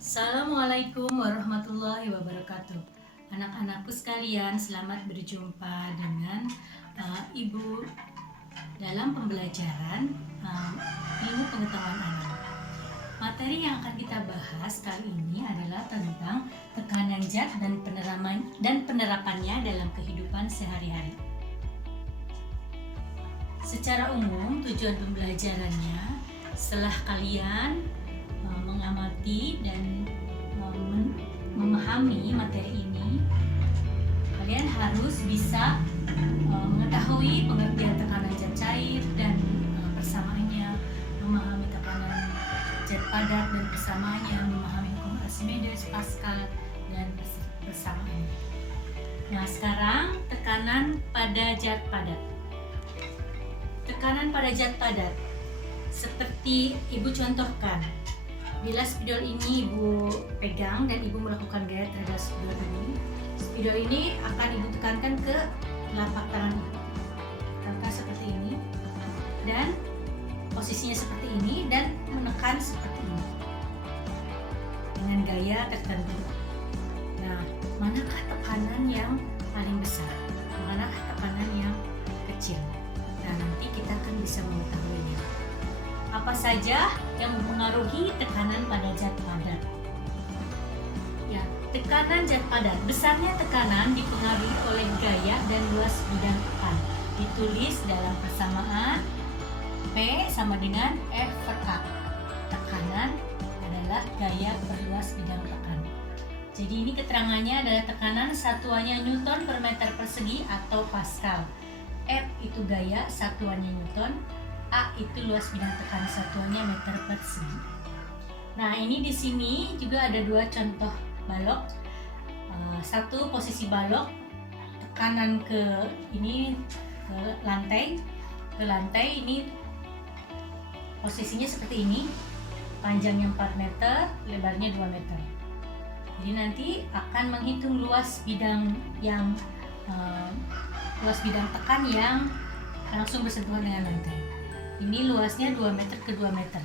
Assalamualaikum warahmatullahi wabarakatuh. Anak-anakku sekalian, selamat berjumpa dengan Ibu dalam pembelajaran ilmu pengetahuan anak. Materi yang akan kita bahas kali ini adalah tentang tekanan zat dan penerapannya dalam kehidupan sehari-hari. Secara umum, tujuan pembelajarannya setelah kalian mengamati dan memahami materi ini, kalian harus bisa mengetahui pengertian tekanan zat cair dan persamaannya, memahami tekanan zat padat dan persamaannya, memahami hukum Archimedes, Pascal dan persamaannya. Nah, sekarang tekanan pada zat padat. Tekanan pada zat padat seperti Ibu contohkan. Bila spidol ini Ibu pegang dan Ibu melakukan gaya terhadap spidol ini, spidol ini akan Ibu tekankan ke telapak tangan Ibu. Tekankan seperti ini dan posisinya seperti ini dan menekan seperti ini dengan gaya tertentu. Nah, manakah tekanan yang paling besar? Manakah tekanan yang kecil? Nah, nanti kita akan bisa mengetahuinya. Apa saja yang mempengaruhi tekanan pada zat padat? Ya, tekanan zat padat. Besarnya tekanan dipengaruhi oleh gaya dan luas bidang tekan. Ditulis dalam persamaan P sama dengan F per A. Tekanan adalah gaya per luas bidang tekan. Jadi ini keterangannya adalah tekanan satuannya Newton per meter persegi atau Pascal. F itu gaya, satuannya Newton. A itu luas bidang tekan, satuannya meter persegi. Nah, ini di sini juga ada dua contoh balok. Satu posisi balok, tekanan ke lantai ini posisinya seperti ini, panjangnya 4 meter, lebarnya 2 meter. Jadi nanti akan menghitung luas bidang tekan yang langsung bersentuhan dengan lantai. Ini luasnya 2 meter ke 2 meter.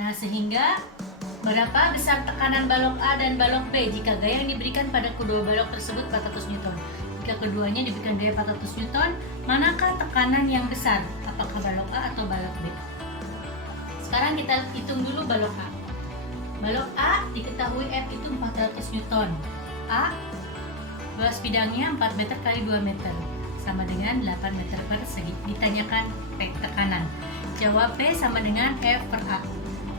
Nah, sehingga berapa besar tekanan balok A dan balok B jika gaya yang diberikan pada kedua balok tersebut 400 Newton. Jika keduanya diberikan gaya 400 Newton, manakah tekanan yang besar? Apakah balok A atau balok B? Sekarang kita hitung dulu balok A. Balok A diketahui F itu 400 Newton. A luas bidangnya 4 meter kali 2 meter sama dengan 8 meter persegi. Ditanyakan P tekanan. Jawab P sama dengan F per A.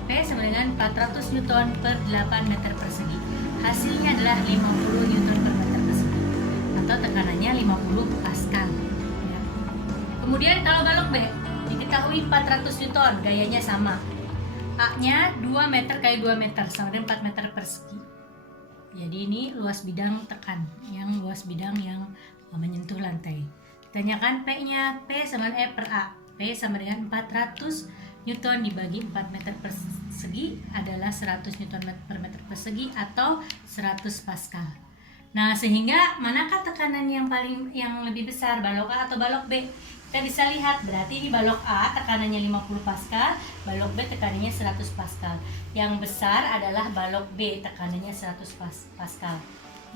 P sama dengan 400 Newton per 8 meter persegi. Hasilnya adalah 50 Newton per meter persegi. Atau tekanannya 50 Pascal. Ya. Kemudian kalau balok B diketahui 400 Newton, gayanya sama. A-nya 2 meter kali 2 meter sama dengan 4 meter persegi. Jadi ini luas bidang tekan, luas bidang yang menyentuh lantai. Ditanyakan P-nya, P sama dengan E per A. P sama dengan 400 Newton dibagi 4 meter persegi adalah 100 Newton per meter persegi atau 100 Pascal. Nah, sehingga manakah tekanan yang lebih besar, balok A atau balok B? Kita bisa lihat, berarti ini balok A tekanannya 50 Pascal, balok B tekanannya 100 Pascal. Yang besar adalah balok B tekanannya 100 Pascal.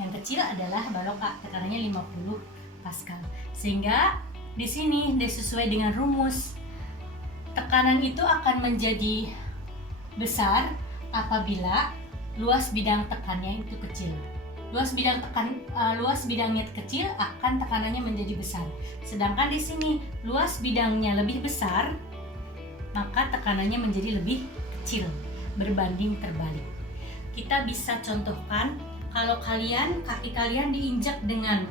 Yang kecil adalah balok A tekanannya 50 Pascal. Sehingga di sini sesuai dengan rumus, tekanan itu akan menjadi besar apabila luas bidang tekannya itu kecil. Luas bidangnya kecil akan tekanannya menjadi besar. Sedangkan di sini luas bidangnya lebih besar, maka tekanannya menjadi lebih kecil, berbanding terbalik. Kita bisa contohkan kalau kaki kalian diinjak dengan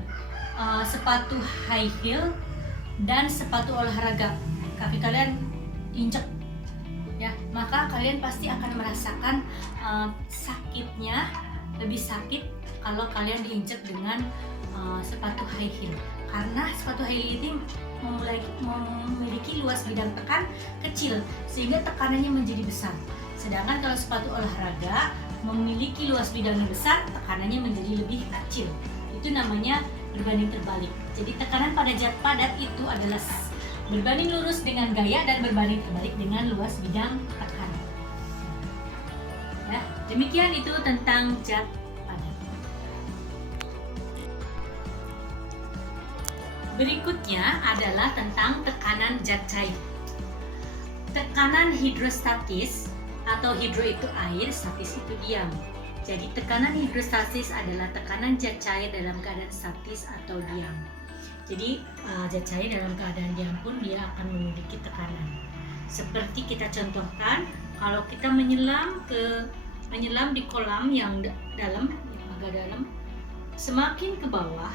sepatu high heel dan sepatu olahraga, kaki kalian injak, ya, maka kalian pasti akan merasakan sakitnya, lebih sakit kalau kalian diinjak dengan sepatu high heel, karena sepatu high heel itu memiliki luas bidang tekan kecil sehingga tekanannya menjadi besar. Sedangkan kalau sepatu olahraga memiliki luas bidang yang besar, tekanannya menjadi lebih kecil. Itu namanya berbanding terbalik. Jadi tekanan pada zat padat itu adalah berbanding lurus dengan gaya dan berbanding terbalik dengan luas bidang tekan. Ya, Demikian itu tentang zat padat. Berikutnya adalah tentang tekanan zat cair. Tekanan hidrostatis atau hidro itu air, statis itu diam. Jadi tekanan hidrostatis adalah tekanan zat cair dalam keadaan statis atau diam. Jadi zat cair dalam keadaan diam pun dia akan memiliki tekanan. Seperti kita contohkan, kalau kita menyelam di kolam yang dalam, yang agak dalam, semakin ke bawah,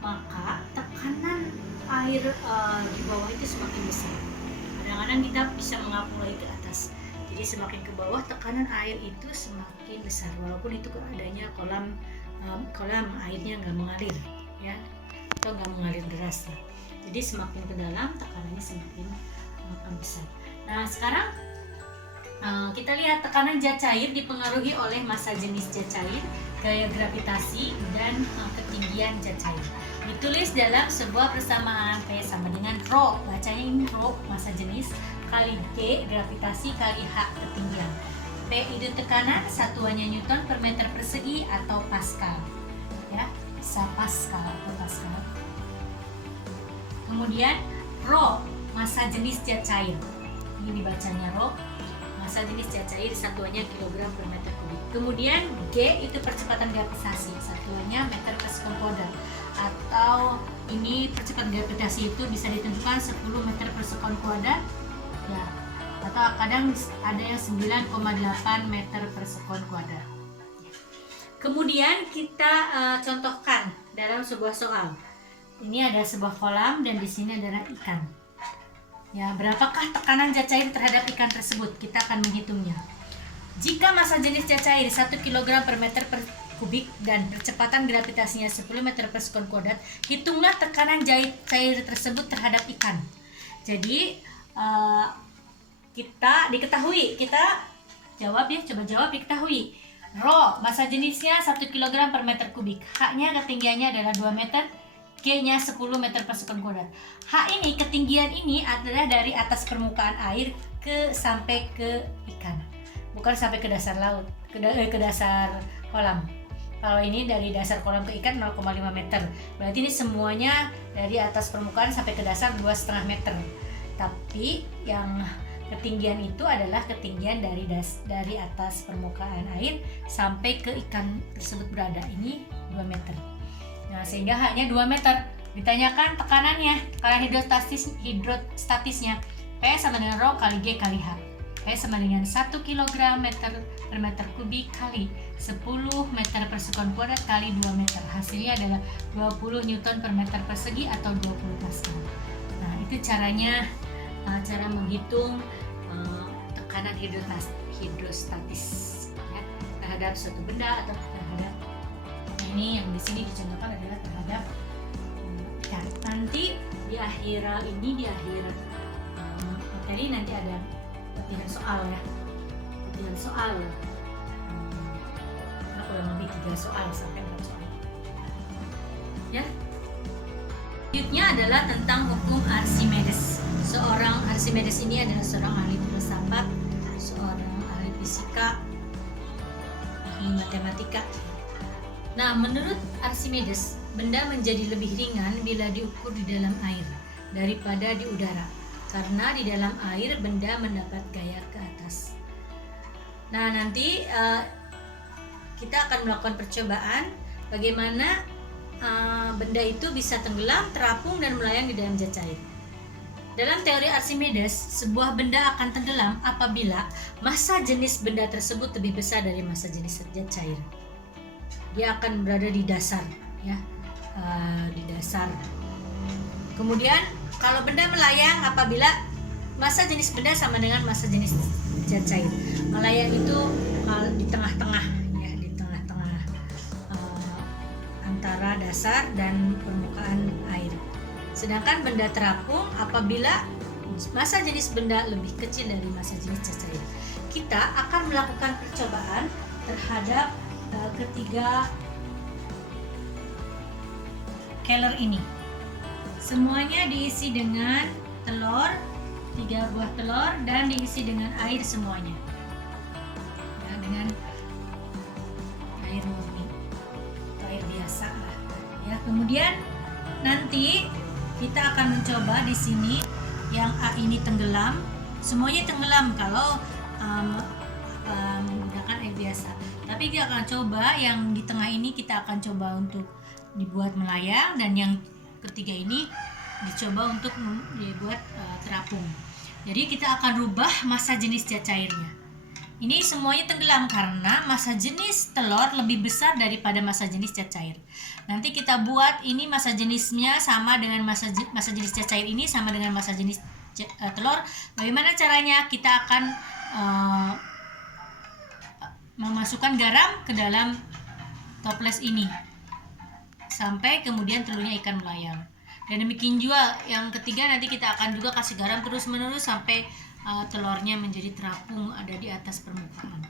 maka tekanan air di bawah itu semakin besar. Kadang-kadang kita bisa mengapung lagi ke atas. Jadi semakin ke bawah tekanan air itu semakin besar, walaupun itu adanya kolam airnya nggak mengalir, ya, atau nggak mengalir deras lah. Jadi semakin ke dalam tekanannya semakin besar. Nah sekarang kita lihat tekanan zat cair dipengaruhi oleh massa jenis zat cair, gaya gravitasi, dan ketinggian zat cair. Ditulis dalam sebuah persamaan P sama dengan Rho, bacanya ini Rho, massa jenis, kali G gravitasi kali H ketinggian. P itu tekanan, satuannya Newton per meter persegi atau Pascal, ya, bisa Pascal atau Pascal. Kemudian Rho, massa jenis zat cair, ini dibacanya Rho, massa jenis zat cair, satuannya kilogram per meter kubik. Kemudian G itu percepatan gravitasi, satuannya meter per sekon kuadrat, atau ini percepatan gravitasi itu bisa ditentukan 10 meter per sekon kuadrat, ya, atau kadang ada yang 9,8 meter per sekon kuadrat. Kemudian kita contohkan dalam sebuah soal. Ini ada sebuah kolam dan di sini adalah ikan. Ya, berapakah tekanan zat cair terhadap ikan tersebut? Kita akan menghitungnya. Jika massa jenis zat cair 1 kg per meter per kubik dan percepatan gravitasinya 10 meter per sekon kuadrat, hitunglah tekanan cair tersebut terhadap ikan. Jadi kita jawab ya, coba jawab, diketahui. Rho, massa jenisnya 1 kg per meter kubik. H-nya ketinggiannya adalah 2 meter, G-nya 10 meter per sekon kuadrat. H ini, ketinggian ini adalah dari atas permukaan air sampai ke ikan. Bukan sampai ke dasar laut, ke dasar kolam. Kalau ini dari dasar kolam ke ikan 0,5 meter. Berarti ini semuanya dari atas permukaan sampai ke dasar 2,5 meter. Tapi yang ketinggian itu adalah ketinggian dari atas permukaan air sampai ke ikan tersebut berada. Ini 2 meter. Nah, sehingga hanya 2 meter. Ditanyakan tekanannya, tekanan hidrostatisnya. P sama dengan Rho kali G kali H. P sama dengan 1 kg per meter kubik kali 10 meter per sekon kuadrat kali 2 meter. Hasilnya adalah 20 Newton per meter persegi atau 20 Pascal. Nah, itu caranya, cara menghitung tekanan hidrostatis, ya, terhadap suatu benda atau terhadap, ini yang di sini dicontohkan adalah terhadap ikan. Nanti di akhir materi nanti ada latihan soal, ya, latihan soal, kurang lebih 3 soal sampai 4 soal, ya. Selanjutnya adalah tentang hukum Archimedes. Archimedes ini adalah seorang ahli filsafat, seorang ahli fisika, ahli matematika. Nah, menurut Archimedes, benda menjadi lebih ringan bila diukur di dalam air daripada di udara, karena di dalam air benda mendapat gaya ke atas. Nah, nanti kita akan melakukan percobaan bagaimana benda itu bisa tenggelam, terapung, dan melayang di dalam zat cair. Dalam teori Archimedes, sebuah benda akan tenggelam apabila massa jenis benda tersebut lebih besar dari massa jenis zat cair. Dia akan berada di dasar, ya, di dasar. Kemudian kalau benda melayang apabila massa jenis benda sama dengan massa jenis zat cair. Melayang itu di tengah-tengah, ya, di tengah-tengah antara dasar dan permukaan air. Sedangkan benda terapung apabila massa jenis benda lebih kecil dari massa jenis zat cair. Kita akan melakukan percobaan terhadap ketiga keler ini. Semuanya diisi dengan telur, 3 buah telur, dan diisi dengan air semuanya. Ya, dengan Kemudian nanti kita akan mencoba di sini yang A ini tenggelam, semuanya tenggelam kalau menggunakan air biasa. Tapi kita akan coba yang di tengah ini, kita akan coba untuk dibuat melayang, dan yang ketiga ini dicoba untuk dibuat terapung. Jadi kita akan rubah massa jenis zat cairnya. Ini semuanya tenggelam karena massa jenis telur lebih besar daripada massa jenis zat cair. Nanti kita buat ini massa jenisnya sama dengan massa jenis zat cair ini sama dengan massa jenis telur. Bagaimana caranya? Kita akan memasukkan garam ke dalam toples ini sampai kemudian telurnya ikan melayang. Dan demikian juga yang ketiga, nanti kita akan juga kasih garam terus menerus sampai telurnya menjadi terapung ada di atas permukaan.